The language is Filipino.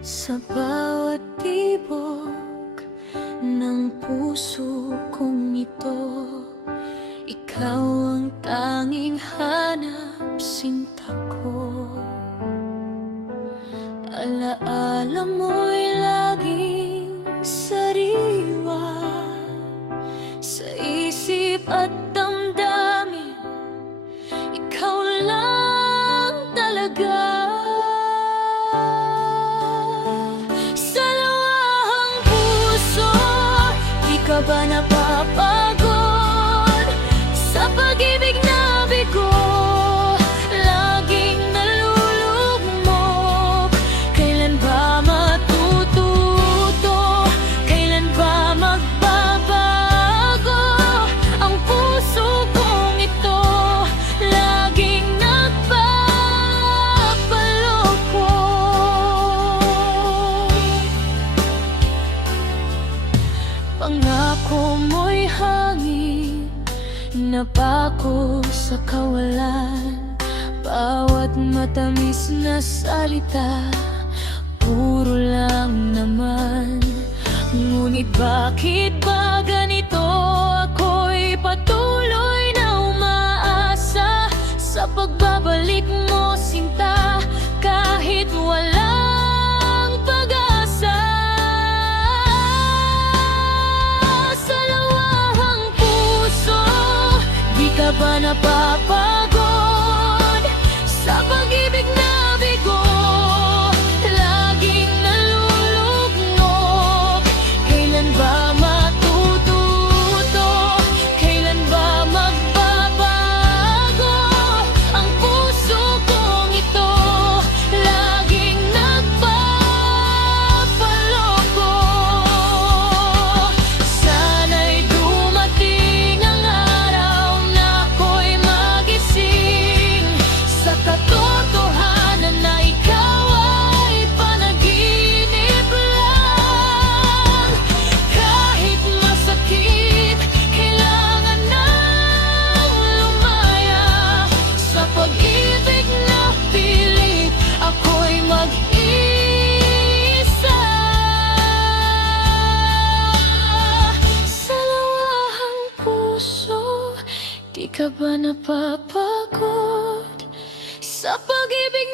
Sa bawat tibok ng puso kong ito, ikaw ang tanging hanap sinta ko. Alaala mo'y laging sariwa sa isip at damdamin. Ikaw lang talaga. Sa luwahang puso, di ka ba napapagod sa pag-ibig na bigo? Laging nalulugmok, kailan ba matututo? Kailan ba magbabago ang puso kong ito? Laging nagpapaloko. Pangako mo'y hangin, napako sa kawalan. Bawat matamis na salita, puro lang naman. Ngunit bakit ba ganito? Ako'y patuloy na umaasa sa pagbabalik mo, sinta, kahit walang pag-asa. Sa luwahang puso, di ka ba napapagod sa pag-ibig na bigo? Laging nalulugmok, kailan ba matututo? Kailan ba magbabago ang puso kong ito? Laging nagpapaloko. Sana'y dumating ang araw na ako'y magising sa katotohanan na ikaw ay panaginip lang. Kahit masakit, kailangan nang lumaya sa pag-ibig na pilit ako'y mag-isa. Sa luwahang puso, di ka ba napapagod sa pag-ibig